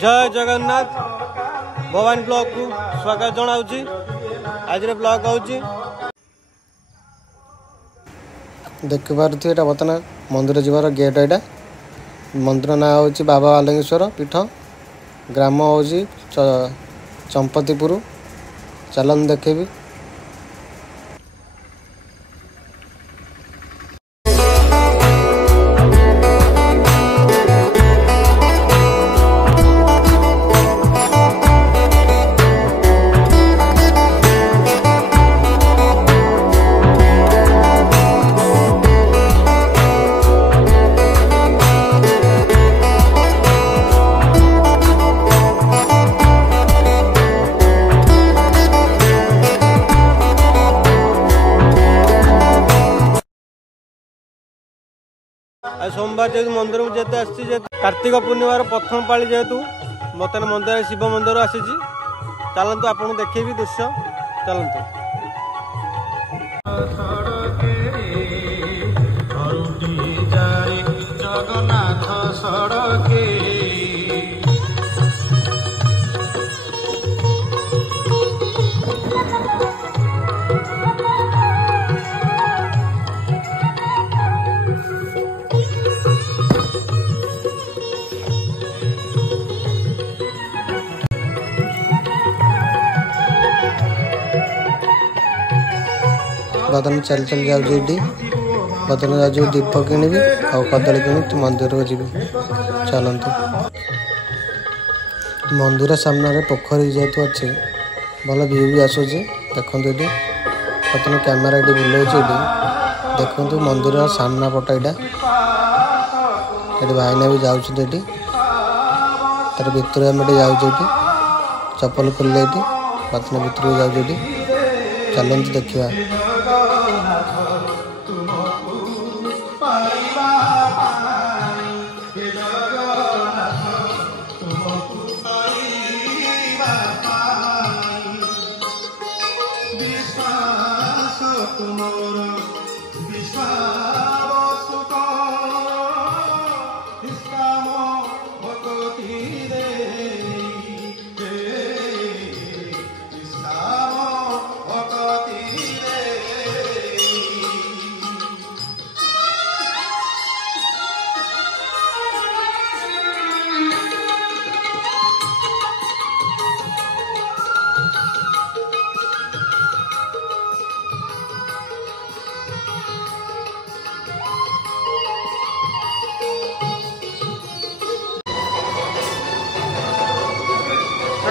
जय जगन्नाथ भवानी ब्लॉग को स्वागत जनाऊँगी। आज ब्लॉग आऊँगी देख पारे बर्तमान मंदिर जीवार गेट यहाँ मंदिर ना हूँ बाबा बालंगेश्वर पीठ ग्राम हूँ चंपतीपुर। चलन देखेबी सोमवार जेहतु मंदिर में जेहतु आसी कार्तिक पूर्णिमार प्रथम पाली जेहेतु बर्तमान मंदिर शिव मंदिर आसी चलतु आपको देखेबी दृश्य चलतु। बर्तमान चल चल जाऊँ बर्तमान जाऊँ दीप किणी आ कदली कि मंदिर को जी चलतु। मंदिर सामने पोखरी जेहतु अच्छे भल व्यू भी आसूँ देखो ये बर्तमान कैमेरा ये बुलाऊँ देखो मंदिर सामना पट ये भाईना भी जाऊँ तार भितर आम जाऊँ चप्पल खोल बर्तमान भितर जाऊँ चलते देखा।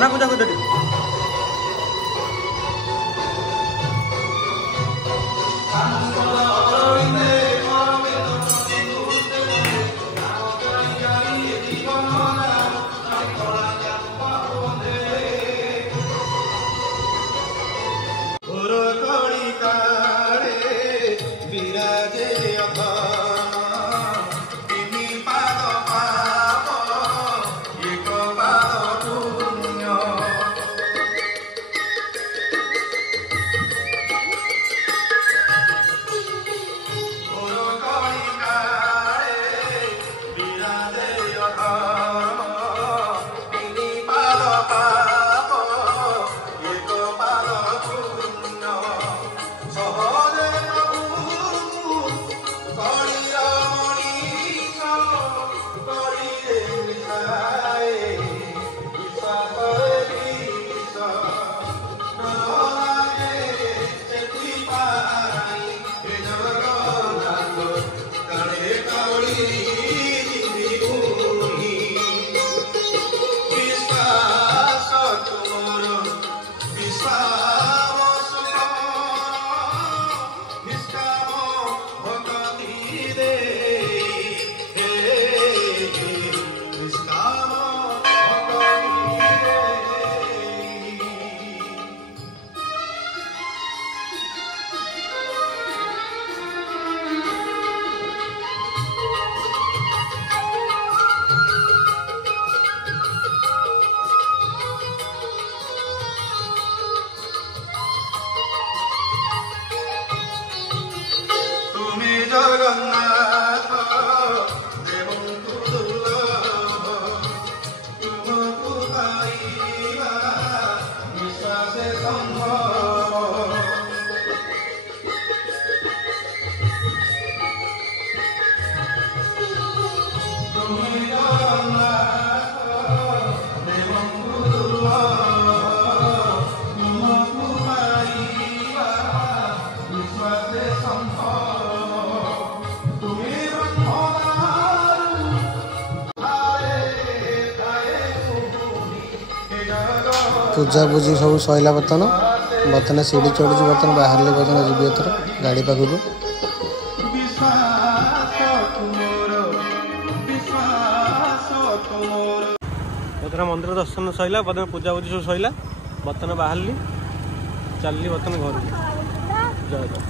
पूजा कर पूजा पूजी सब सैला बर्तन सीढ़ी चढ़ुची बर्तन बाहर बर्तन जी एथर गाड़ी पाखक बर्तन मंदिर दर्शन सैला बर्तन पूजा पूजी सब सैला बर्तन बाहर चलली बर्तन घर जय जय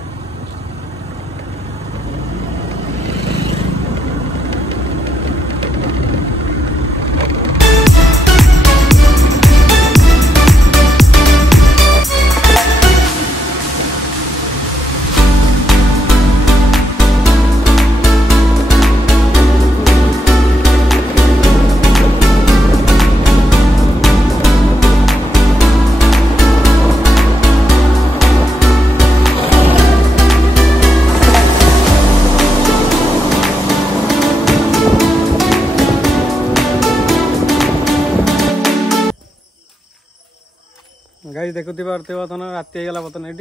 गाई देखुती पार्थे बर्तन राति होगा बर्तन ये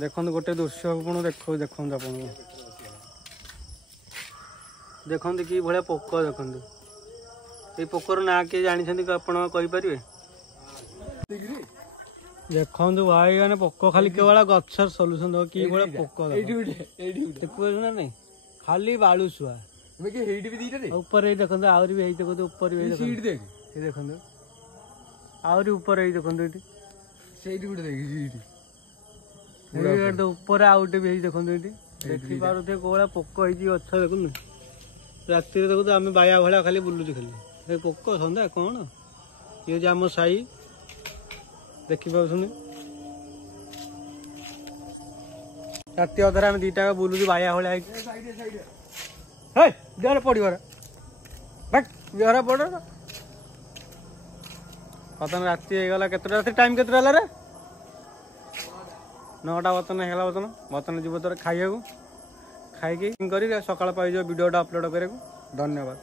देखो गोटे दृश्य आपको देखो देखो कि भाया पोक देखो ये पोकर ना किए जानी आपरे देखो भाई मैंने पोक खाली केवल गचर सल्यूसन दो कि पोक देखो ना नहीं खाली बालुसुआ ऊपर देखो आहरी भी देखो ऊपर भी देखो आहरी ऊपर देखो ऊपर आउटे भी देखो देखी पारे कौन पोक गच देखुन राति देखो आम बाया भाया खाली बुलुचु खाली पोक सन्ध्या कौन ये आम साई देखी पार्थ राति अधार आम दीटा बुलुचु बाया भाया देहर पड़े देहर पड़ बर्तन राति के टाइम के 9टा बर्तन है बर्तन जीव तर खाइए खाई कर सकाल पाई वीडियोटा अपलोड करने धन्यवाद।